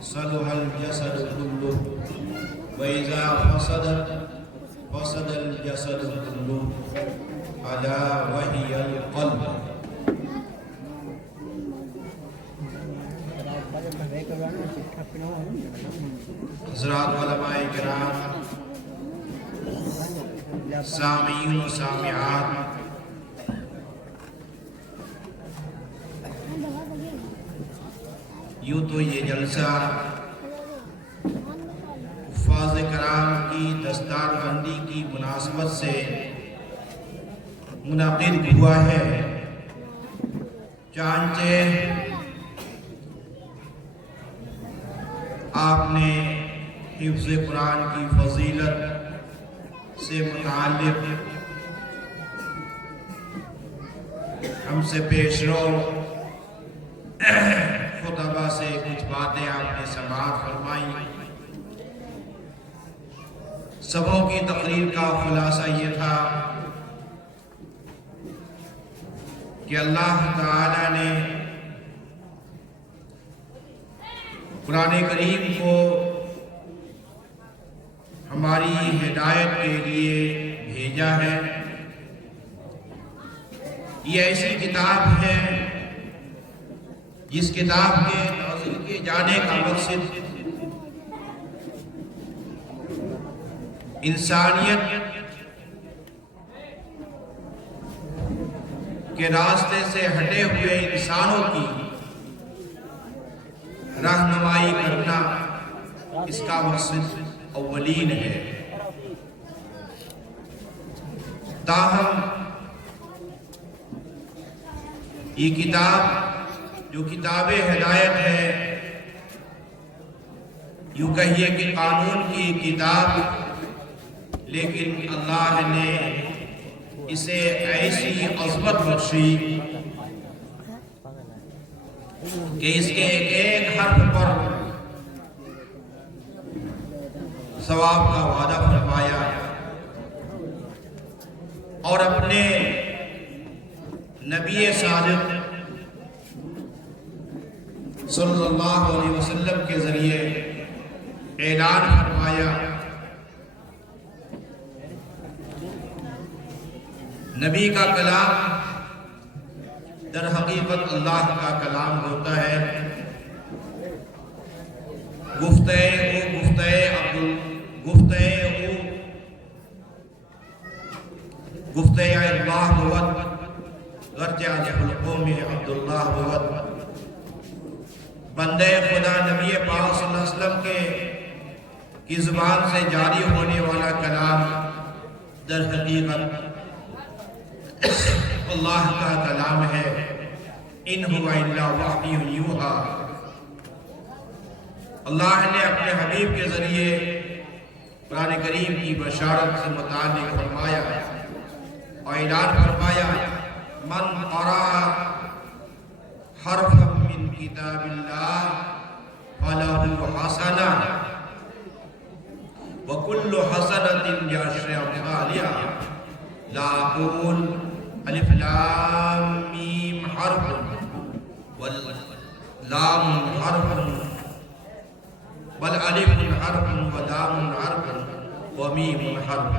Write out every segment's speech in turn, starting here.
صلح الجسد كله وإذا فسد الجسد كله ألا وهي القلب. حضرات علماء کرام، سامعین و سامعات، یوں تو یہ جلسہ حفاظ کرام کی دستار بندی کی مناسبت سے منعقد ہوا ہے، چانچہ آپ نے حفظ قرآن کی فضیلت سے متعلق ہم سے پیش رو خطبہ سے کچھ باتیں آپ نے سماعت فرمائی. سبوں کی تقریر کا خلاصہ یہ تھا کہ اللہ تعالی نے قرآن کریم کو ہماری ہدایت کے لیے بھیجا ہے. یہ ایسی کتاب ہے جس کتاب کے نازل کیے جانے کا مقصد انسانیت کے راستے سے ہٹے ہوئے انسانوں کی رہنمائی کرنا اس کا مقصد اولین ہے. تاہم یہ کتاب جو کتاب ہدایت ہے، یوں کہیے کہ قانون کی کتاب، لیکن اللہ نے اسے ایسی عظمت بخشی کہ اس کے ایک ایک حرف پر ثواب کا وعدہ فرمایا اور اپنے نبی صادق صلی اللہ علیہ وسلم کے ذریعے اعلان فرمایا. نبی کا کلام در حقیقت اللہ کا کلام ہوتا ہے. گفتہ اللہ بود غرجہ جہلقوں میں عبداللہ بود. بندے خدا نبی پاک صلی اللہ علیہ وسلم کی زبان سے جاری ہونے والا کلام در حقیقت اللہ کا کلام ہے. ان هو الا وحی یوحی. اللہ نے اپنے حبیب کے ذریعے قرآن کریم کی بشارت سے متعلق فرمایا اور اعلان فرمایا: من قرأ حرفا من کتاب اللہ فلہ حسنہ وکل حسنۃ بعشر امثالہا. لا اقول الف لام میم حرف واللام حرف بل الف حرف ولام حرف ومیم حرف.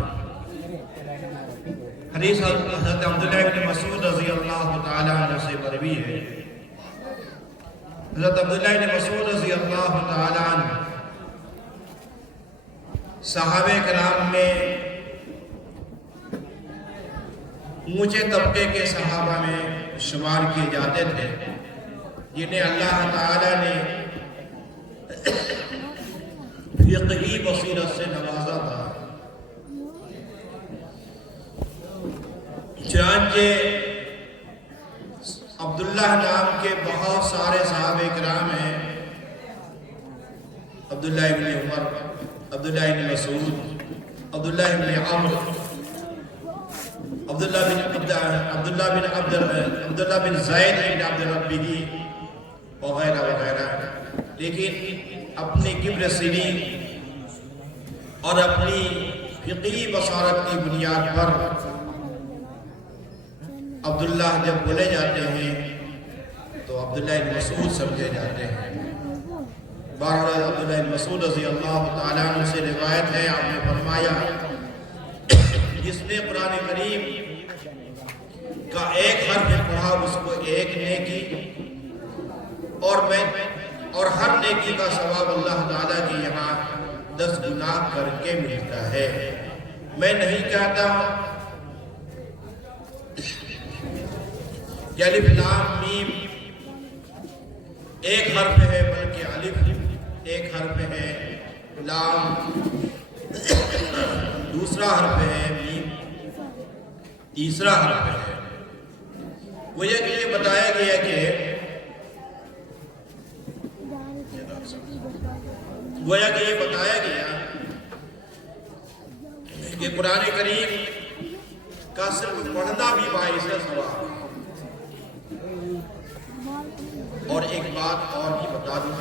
حدیث حضرت عبداللہ بن مسعود رضی اللہ تعالیٰ عنہ سے مروی ہے. حضرت عبداللہ بن مسعود رضی اللہ تعالیٰ عنہ صحابہ کرام میں اونچے طبقے کے صحابہ میں شمار کیے جاتے تھے، جنہیں اللہ تعالیٰ نے فقہی بصیرت سے نوازا تھا. چنانچہ عبداللہ نام کے بہت سارے صحابہ کرام ہیں. عبداللہ بن عمر، عبداللہ بن مسعود، عبداللہ بن عمرو، عبداللہ بن زید بن عبد ربہ وغیرہ وغیرہ. لیکن اپنی کبر سنی اور اپنی فقہی بصارت کی بنیاد پر عبداللہ جب بولے جاتے ہیں تو عبداللہ بن مسعود سمجھے جاتے ہیں. بہرحال عبداللہ بن مسعود رضی اللہ تعالیٰ عنہ سے روایت ہے، آپ نے فرمایا جس نے قرآن کریم کا ایک حرف پڑھا اس کو ایک نیکی اور ہر نیکی کا ثواب اللہ تعالیٰ کے یہاں 10 گناہ کر کے ملتا ہے۔ میں نہیں کہتا کہ الف لام میم ایک حرف ہے، بلکہ الف ایک حرف ہے، لام دوسرا حرف ہے، میم تیسرا حرف ہے۔ گویا کہ یہ بتایا گیا کہ قرآن کریم کا صرف پڑھنا بھی باعث ثواب ہے۔ اور ایک بات اور بھی بتا دوں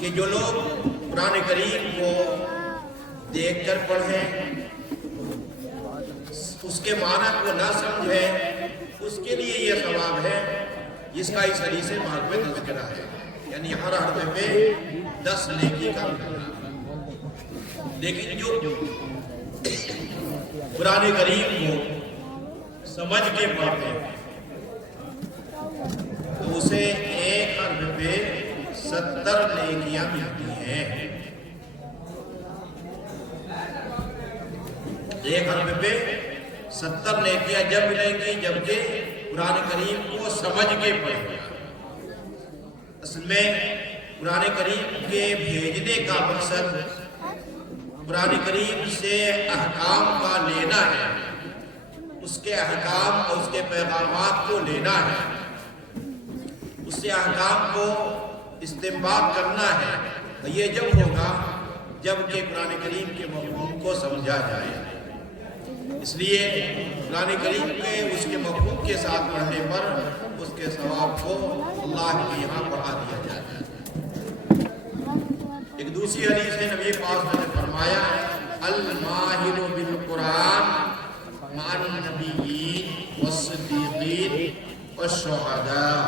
کہ جو لوگ قرآن کریم کو دیکھ کر پڑھیں، اس کے معنی کو نہ سمجھیں، اس کے لیے یہ ثواب ہے جس کا اس حدیث پاک میں تذکرہ ہے، یعنی ہر حرف پہ 10 نیکی کا ملنا۔ لیکن جو قرآن کریم کو سمجھ کے پڑھتے ہیں تو اسے ایک حرف پہ 70 نیکیاں ملتی ہیں۔ ایک حرف پہ 70 نیکیاں جب ملیں گی جبکہ قرآن کریم کو سمجھ کے پڑھیں گے۔ اصل میں قرآن کریم کے بھیجنے کا مقصد قرآن کریم سے احکام کا لینا ہے، اس کے احکام اور اس کے پیغامات کو لینا ہے، اس سے احکام کو استنباط کرنا ہے۔ یہ جب ہوگا جب کہ قرآن کریم کے مفہوم کو سمجھا جائے۔ اس لیے قرآن کریم کے اس کے مفہوم کے ساتھ پڑھنے پر اس کے ثواب کو اللہ کے یہاں بڑھا دیا جاتا ہے۔ ایک دوسری حدیث ہے، نبی پاک نے فرمایا الماہر بالقرآن مع النبیین والصدیقین والشہداء۔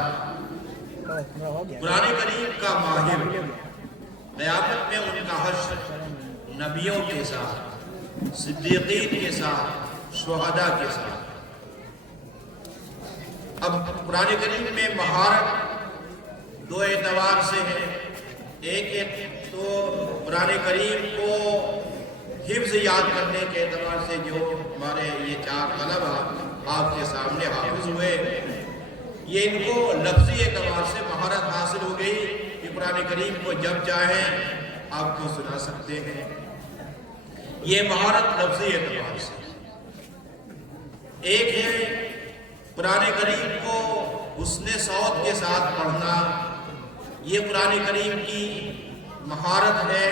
قرآن کریم کا ماہر قیامت میں ان کا حشر نبیوں کے ساتھ، صدیقین کے ساتھ، شہداء کے ساتھ۔ اب قرآن کریم میں مہارت 2 اعتبار سے ہے۔ ایک تو قرآن کریم کو حفظ یاد کرنے کے اعتبار سے، جو ہمارے یہ 4 طلبہ آپ کے سامنے حافظ ہوئے، یہ ان کو لفظی اعتبار سے مہارت حاصل ہو گئی کہ قرآن کریم کو جب چاہیں آپ کو سنا سکتے ہیں۔ یہ مہارت لفظی اعتبار سے۔ ایک ہے قرآن کریم کو حسن صوت کے ساتھ پڑھنا، یہ قرآن کریم کی مہارت ہے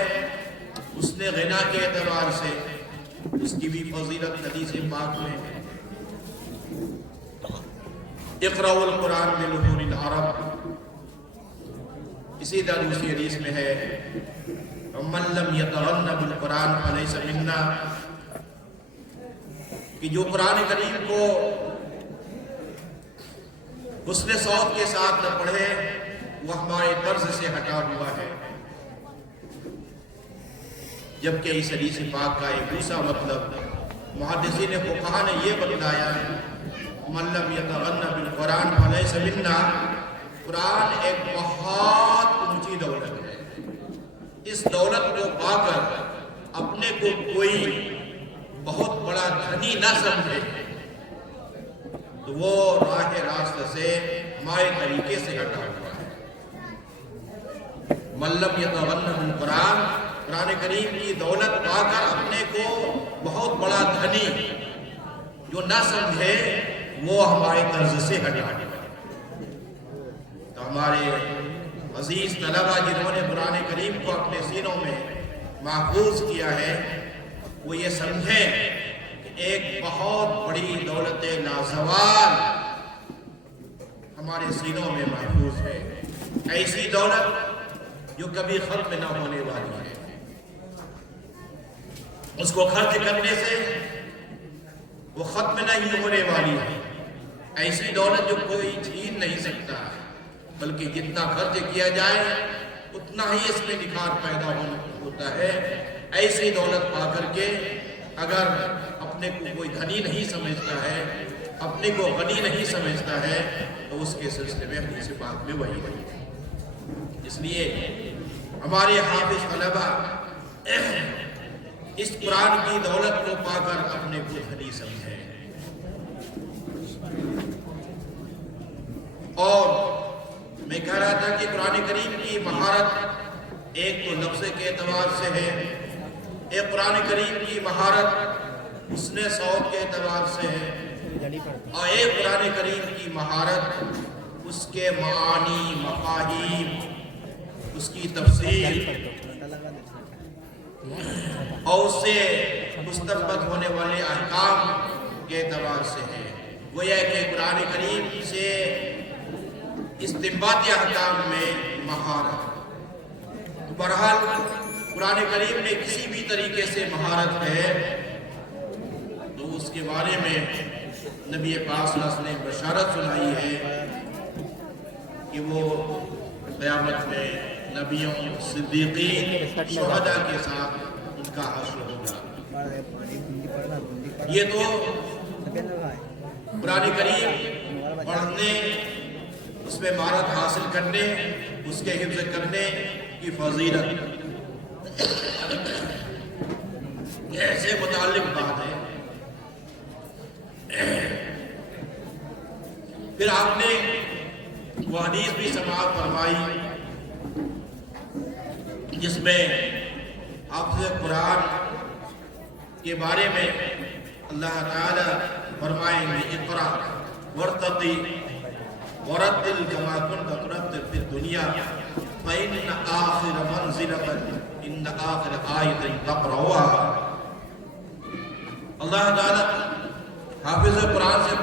حسن غنا کے اعتبار سے، اس کی بھی فضیلت حدیث پاک میں ہے۔ اقرأوا القرآن بلحون العرب، اسی طرح دوسری حدیث میں ہے من لم یتغن بالقرآن فلیس منا، کہ جو قرآن کریم کو حسن صوت کے ساتھ نہ پڑھے وہ ہمارے طرز سے ہٹا ہوا ہے۔ جبکہ اس حدیث پاک کا ایک دوسرا مطلب محدثین فقہا نے یہ بتلایا من لم یتغن بالقرآن فلیس منا، قرآن ایک بہت اونچی دولت ہے۔ اس دولت کو پا کر اپنے کو کوئی بہت بڑا دھنی نہ سمجھے تو وہ راہ راست سے ہمارے طریقے سے ہٹا ہوا ہے۔ من لم یتغن بالقرآن، قرآن کریم کی دولت پا کر اپنے کو بہت بڑا دھنی جو نہ سمجھے وہ ہمارے طرز سے ہٹا ہوا ہے۔ تو ہمارے عزیز طلبہ جنہوں نے قرآن کریم کو اپنے سینوں میں محفوظ کیا ہے، وہ یہ سمجھیں کہ ایک بہت بڑی دولت لازوال ہمارے سینوں میں محفوظ ہے، ایسی دولت جو کبھی ختم نہ ہونے والی ہے۔ اس کو خرچ کرنے سے وہ ختم نہیں ہونے والی ہے، ایسی دولت جو کوئی چھین نہیں سکتا، بلکہ جتنا خرچ کیا جائے اتنا ہی اس میں نکھار پیدا ہوتا ہے۔ ایسی دولت پا کر کے اگر اپنے کو کوئی دھنی نہیں سمجھتا ہے، اپنے کو غنی نہیں سمجھتا ہے، تو اس کے سلسلے میں حدیث پاک میں وہی ہے۔ اس لیے ہمارے حافظ طلبہ اس قرآن کی دولت کو پا کر اپنے کو دھنی سمجھیں۔ اور میں کہہ رہا تھا کہ قرآن کریم کی مہارت ایک تو لفظ کے اعتبار سے ہے، ایک قرآن کریم کی مہارت حسن صوت کے اعتبار سے ہے، اور ایک قرآن کریم کی مہارت اس کے معانی، مفاہیم، اس کی تفسیر اور اس سے مستنبط ہونے والے احکام کے اعتبار سے ہے۔ گویا کہ قرآن کریم سے استنباطی احکام میں مہارت، تو بہرحال قرآن کریم میں کسی بھی طریقے سے مہارت ہے تو اس کے بارے میں نبی پاک صلی اللہ علیہ وسلم نے بشارت سنائی ہے کہ وہ قیامت میں نبیوں، صدیقین، شہداء کے ساتھ ان کا حشر ہوگا۔ یہ تو قرآن کریم پڑھنے، اس میں مہارت حاصل کرنے، اس کے حفظ کرنے کی فضیلت سے متعلق بات ہے۔ پھر آپ نے وہ حدیث بھی سماعت فرمائی جس میں حافظ قرآن کے بارے میں اللہ تعالی فرمائیں گے اقرا ورتقی ورتل کما کنت ترتل فی الدنیا فإن آخر منزلة ان آخر آیت تقرأها۔ اللہ تعالی حافظ قرآن سے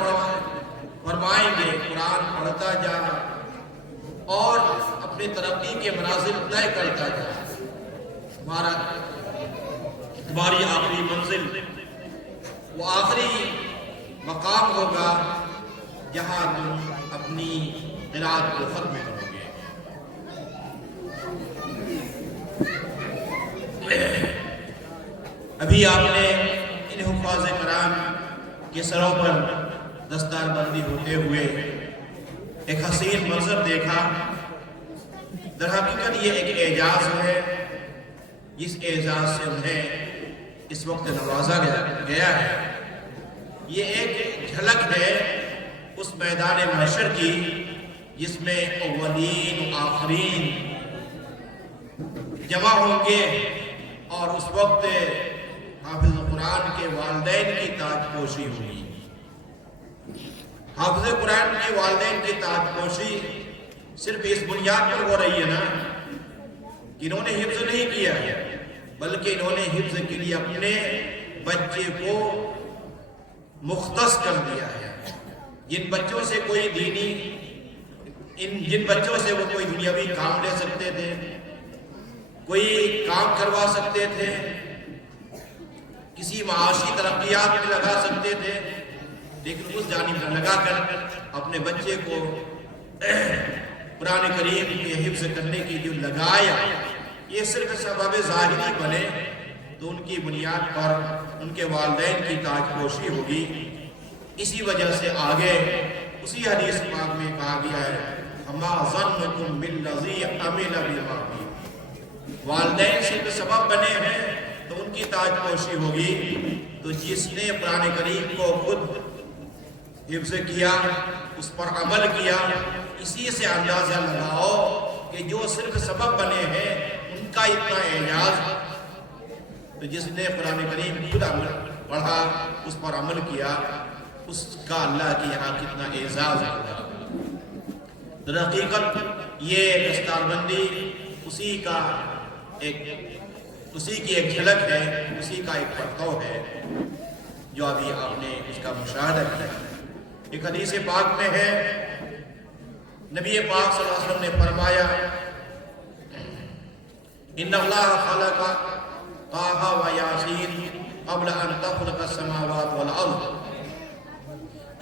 فرمائیں گے قرآن پڑھتا جا اور اپنی ترقی کے منازل طے کرتا جا، تمہاری آخری منزل وہ آخری مقام ہوگا جہاں تم اپنی قرآت کو ختم کرو گے۔ ابھی آپ نے ان حفاظ کرام کے سروں پر دستار بندی ہوتے ہوئے ایک حسین منظر دیکھا۔ در حقیقت یہ ایک اعجاز ہے جس اعزاز سے انہیں اس وقت نوازا گیا ہے۔ یہ ایک جھلک ہے اس میدان محشر کی جس میں اولین و آخرین جمع ہوں گے، اور اس وقت حافظ قرآن کے والدین کی تاج پوشی ہوگی۔ حافظ قرآن کے والدین کی تاج پوشی صرف اس بنیاد پر ہو رہی ہے نا کہ انہوں نے حفظ نہیں کیا ہے، بلکہ انہوں نے حفظ کے لیے اپنے بچے کو مختص کر دیا ہے۔ جن بچوں سے کوئی دینی، جن بچوں سے وہ کوئی دنیاوی کام لے سکتے تھے، کوئی کام کروا سکتے تھے، کسی معاشی ترقیات میں لگا سکتے تھے، لیکن اس جانب نہ لگا کر اپنے بچے کو قرآن کریم کے حفظ کرنے کی جو لگایا، یہ صرف سبب ظاہری بنے تو ان کی بنیاد پر ان کے والدین کی تاج پوشی ہوگی۔ اسی وجہ سے آگے اسی حدیث پاک میں کہا گیا ہے اما ظنکم بالذی عمل بما، والدین صرف سبب بنے ہیں تو ان کی تاج پوشی ہوگی۔ تو جس نے قرآن کریم کو خود حفظ کیا، اس پر عمل کیا، اسی سے اندازہ لگاؤ کہ جو صرف سبب بنے ہیں ان کا اتنا اعجاز، تو جس نے قرآن کریم خود پڑھا، اس پر عمل کیا، اس کا اللہ کی یہاں کتنا اعزاز ہوگا۔ در حقیقت یہ دستار بندی اسی کی ایک جھلک ہے، اسی کا ایک پرتو ہے جو ابھی آپ نے اس کا مشاہدہ کیا۔ ایک حدیث پاک میں ہے نبی پاک صلی اللہ علیہ وسلم نے فرمایا ان اللہ خلق طٰہٰ و یاسین قبل ان تخلق السماوات والارض،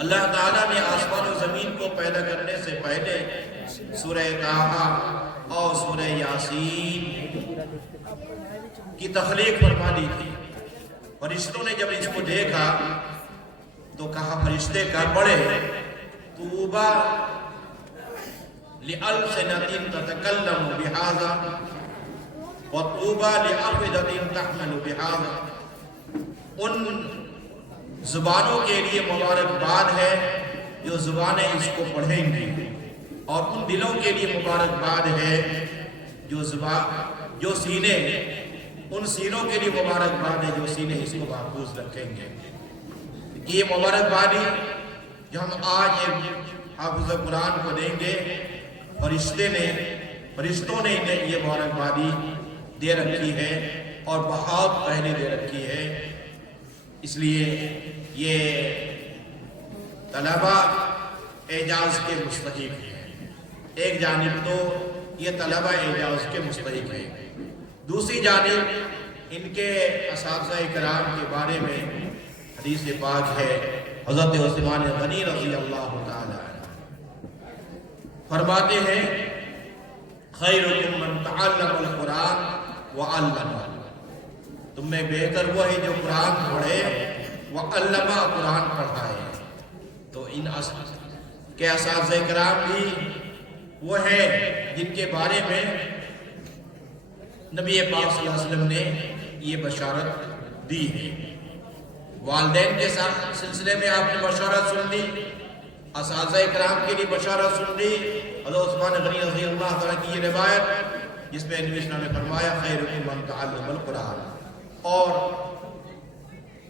اللہ تعالیٰ نے آسمان و زمین کو پیدا کرنے سے پہلے سورہ طٰہٰ اور سورہ یاسین کی تخلیق فرما دی تھی۔ فرشتوں نے جب اس کو دیکھا تو کہا، فرشتے کہہ پڑے، طوبیٰ لِأَلْسِنَةٍ تَتَكَلَّمُ بِهَذَا وَطُوبَىٰ لِأَفْئِدَةٍ تَحْمَلُ بِهَذَا۔ ان زبانوں کے لیے مبارکباد ہے جو زبانیں اس کو پڑھیں گی، اور ان دلوں کے لیے مبارکباد ہے جو سینے، ان سینوں کے لیے مبارکباد ہے جو سینے اس کو محفوظ رکھیں گے۔ یہ مبارکبادی جو ہم آج حافظ قرآن کو دیں گے، فرشتوں نے انہیں یہ مبارکبادی دے رکھی ہے اور بہت پہلے دے رکھی ہے۔ اس لیے یہ طلبہ اعجاز کے مستحق ہیں۔ ایک جانب تو یہ طلبہ اعجاز کے مستحق ہیں، دوسری جانب ان کے اساتذہ کرام کے بارے میں حدیث پاک ہے، حضرت عثمان غنی رضی اللہ تعالی عنہ فرماتے ہیں، خیرکم من تعلم القرآن وعلمہ، تم میں بہتر وہ ہے جو قرآن پڑھے، وعلمہ، قرآن پڑھائے۔ تو ان کے اساتذہ کرام بھی وہ ہیں جن کے بارے میں نبی پاک صلی اللہ علیہ وسلم نے یہ بشارت دی ہے۔ والدین کے ساتھ سلسلے میں آپ نے بشارت سن لی، اساتذہ کرام کے لیے بشارت سن لی۔ حضرت عثمان غنی رضی اللہ تعالیٰ کی یہ روایت جس میں نبی صلی اللہ علیہ وسلم نے فرمایا، خیرکم من تعلم القرآن، اور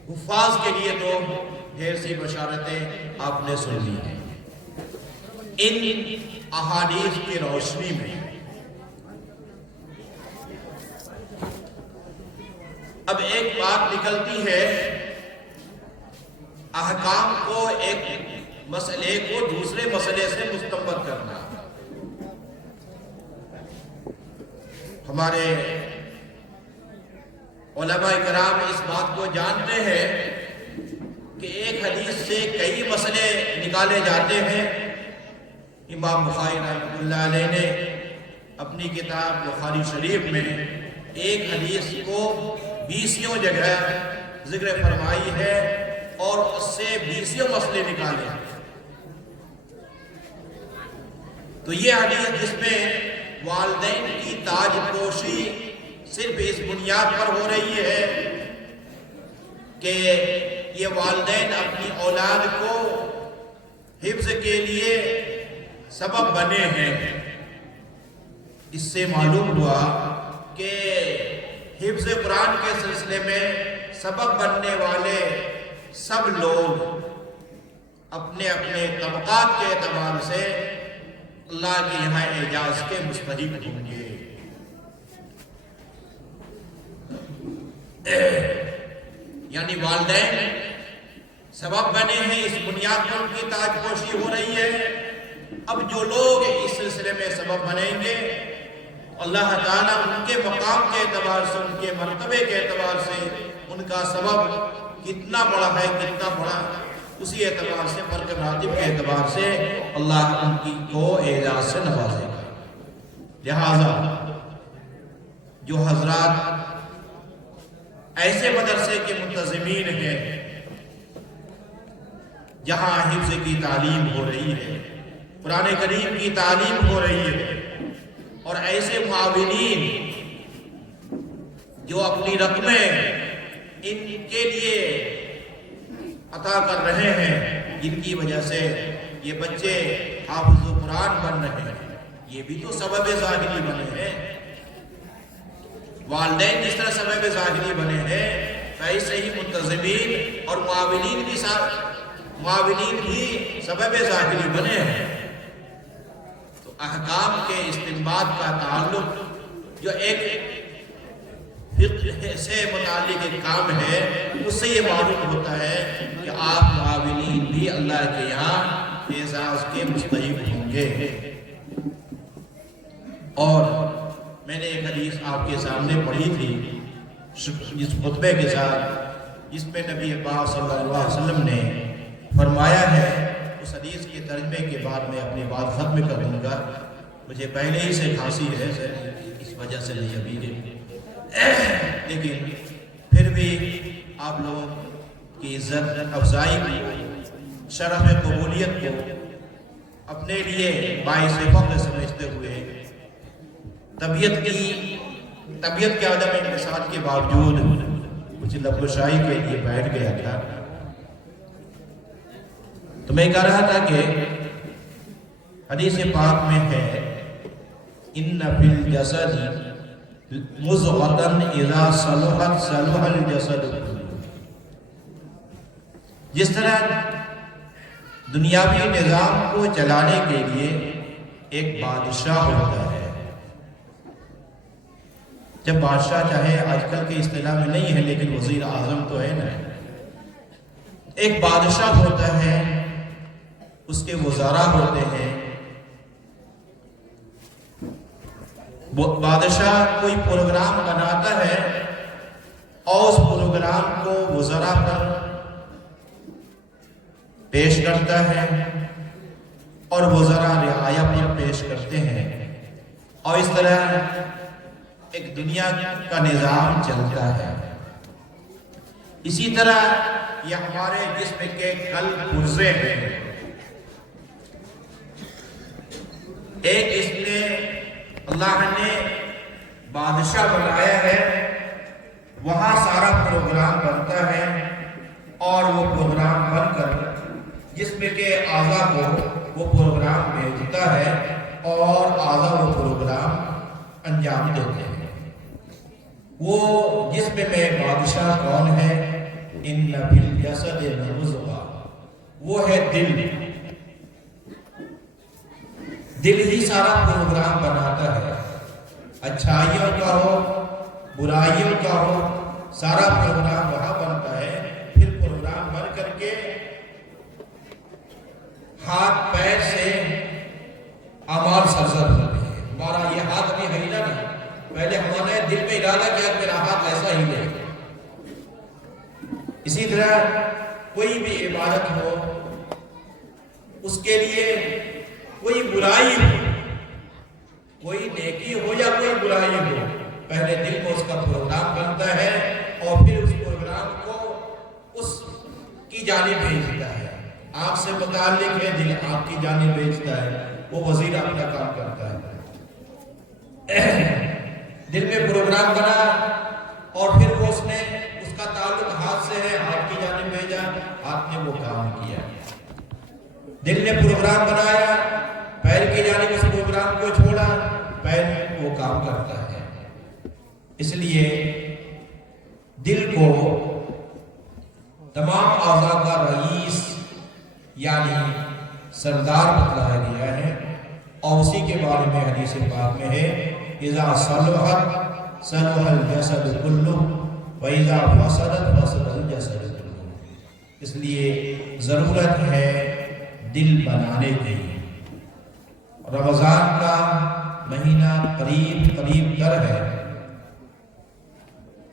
حفاظ کے لیے تو ڈھیر سی بشارتیں آپ نے سن لی ہیں۔ ان احادیث کی روشنی میں اب ایک بات نکلتی ہے، احکام کو، ایک مسئلے کو دوسرے مسئلے سے مستنبط کرنا۔ ہمارے علماء کرام اس بات کو جانتے ہیں کہ ایک حدیث سے کئی مسئلے نکالے جاتے ہیں۔ امام بخاری رحمۃ اللہ علیہ نے اپنی کتاب بخاری شریف میں ایک حدیث کو 20 جگہ ذکر فرمائی ہے اور اس سے 20 مسئلے نکالے۔ تو یہ حدیث جس میں والدین کی تاج پوشی صرف اس بنیاد پر ہو رہی ہے کہ یہ والدین اپنی اولاد کو حفظ کے لیے سبب بنے ہیں، اس سے معلوم ہوا کہ حفظ قرآن کے سلسلے میں سبب بننے والے سب لوگ اپنے اپنے طبقات کے اعتبار سے اللہ کے یہاں اعجاز کے مستحق ہوں گے۔ یعنی والدین سبب بنے ہیں، اس بنیاد پر ان کی تاج پوشی ہو رہی ہے۔ اب جو لوگ اس سلسلے میں سبب بنیں گے، اللہ تعالیٰ ان کے مقام کے اعتبار سے، ان کے مرتبے کے اعتبار سے ان کا سبب کتنا بڑا ہے، کتنا بڑا، اسی اعتبار سے، فرق مراتب کے اعتبار سے اللہ ان کی کو اعزاز سے نوازے گا۔ لہذا جو حضرات ایسے مدرسے کے منتظمین ہیں جہاں حفظ کی تعلیم ہو رہی ہے، قرآن کریم کی تعلیم ہو رہی ہے، اور ایسے معاونین جو اپنی رقمیں ان کے لیے عطا کر رہے ہیں، جن کی وجہ سے یہ بچے حافظ قرآن بن رہے ہیں، یہ بھی تو سبب ظاہری بنے ہیں۔ والدین جس طرح سبب ظاہری بنے ہیں، ایسے ہی منتظمین اور معاونین بھی سبب ظاہری بنے ہیں۔ تو احکام کے استنباط کا تعلق جو ایک فقہ سے متعلق ایک کام ہے، اس سے یہ معلوم ہوتا ہے کہ آپ معاونین بھی اللہ کے یہاں اعزاز کے مستحق ہوں گے۔ اور میں نے ایک حدیث آپ کے سامنے پڑھی تھی اس خطبے کے ساتھ، جس میں نبی پاک صلی اللہ علیہ وسلم نے فرمایا ہے، اس حدیث کے ترجمے کے بعد میں اپنی بات ختم کر دوں گا۔ مجھے پہلے ہی سے کھانسی ہے سر، اس وجہ سے نہیں ابھی لیکن پھر بھی آپ لوگوں کی عزت افزائی کو، شرف قبولیت کو اپنے لیے باعث فخر سمجھتے ہوئے طبیعت کے عدم انبساط کے باوجود کچھ لبگشائی کے لیے بیٹھ گیا تھا۔ تو میں کہہ رہا تھا کہ حدیث پاک میں ہے ان فی الجسد مضغۃ اذا صلحت صلح الجسد کلہ۔ جس طرح دنیاوی نظام کو چلانے کے لیے ایک بادشاہ ہوتا ہے، جب بادشاہ چاہے آج کل کے اصطلاح میں نہیں ہے لیکن وزیر اعظم تو ہے نا، ایک بادشاہ ہوتا ہے، اس کے وزراء ہوتے ہیں۔ بادشاہ کوئی پروگرام بناتا ہے اور اس پروگرام کو وزراء پر پیش کرتا ہے اور وزراء رعایا پر پیش کرتے ہیں، اور اس طرح ایک دنیا کا نظام چلتا ہے۔ اسی طرح یہ ہمارے جسم کے کل پرزے ہیں، ایک اس میں اللہ نے بادشاہ بنایا ہے، وہاں سارا پروگرام بنتا ہے اور وہ پروگرام بن کر جسم کے اعضاء کو وہ پروگرام بھیجتا ہے اور اعضاء وہ پروگرام انجام دیتے ہیں۔ وہ جسم میں بادشاہ کون ہے؟ ان فی الجسد مضغۃ، وہ ہے دل۔ دل ہی سارا پروگرام بناتا ہے، اچھائیوں کا ہو برائیوں کا ہو، سارا پروگرام وہاں بنتا ہے۔ پھر پروگرام بن کر کے ہاتھ پیر سے اعمال سرزد ہوتے ہیں۔ ہمارا یہ ہاتھ ابھی ہلا نہیں، پہلے ہم نے دل میں ارادہ کیا کہ میرا ہاتھ ایسا ہی لے۔ اسی طرح کوئی بھی عبادت ہو، اس کے لیے کوئی برائی ہو، کوئی نیکی ہو یا کوئی برائی ہو، پہلے دل میں اس کا پروگرام بنتا ہے اور پھر اس پروگرام کو اس کی جانب بھیجتا ہے۔ آپ سے متعلق ہے، دل آپ کی جانب بھیجتا ہے، وہ وزیر اپنا کام کرتا ہے۔ دل میں پروگرام بنا اور پھر وہ اس کا تعلق ہاتھ سے ہے، ہاتھ کی جانب بھیجا، ہاتھ نے وہ کام کیا۔ دل نے پروگرام بنایا، پیر کی جانب اس پروگرام کو چھوڑا، پیر وہ کام کرتا ہے۔ اس لیے دل کو تمام اعضاء کا رئیس یعنی سردار بتلایا گیا ہے، اور اسی کے بارے میں حدیث پاک میں ہے اذا صلحت صلح الجسد کلہ واذا فسدت فسد الجسد کلہ۔ اس لیے ضرورت ہے دل بنانے کی۔ رمضان کا مہینہ قریب تر ہے۔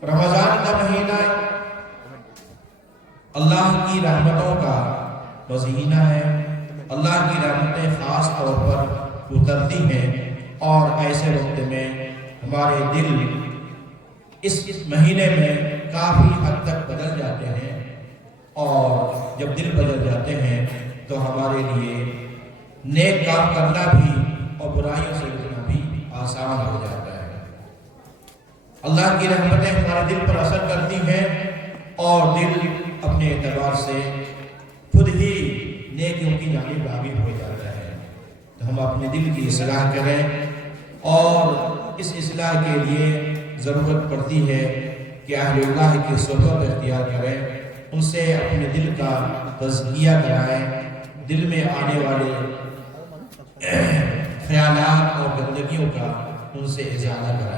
رمضان کا مہینہ اللہ کی رحمتوں کا مہینہ ہے، اللہ کی رحمتیں خاص طور پر اترتی ہیں، اور ایسے وقت میں ہمارے دل اس مہینے میں کافی حد تک بدل جاتے ہیں، اور جب دل بدل جاتے ہیں تو ہمارے لیے نیک کام کرنا بھی اور برائیوں سے بچنا بھی آسان ہو جاتا ہے۔ اللہ کی رحمتیں ہمارے دل پر اثر کرتی ہیں اور دل اپنے اعتبار سے خود ہی نیکیوں کی جانب راغب ہو جاتا ہے۔ تو ہم اپنے دل کی اصلاح کریں، اور اس اصلاح کے لیے ضرورت پڑتی ہے کہ اہل اللہ کی صحبت اختیار کریں، ان سے اپنے دل کا تزکیہ کرائیں، دل میں آنے والے خیالات اور گندگیوں کا ان سے ازالہ کرائیں۔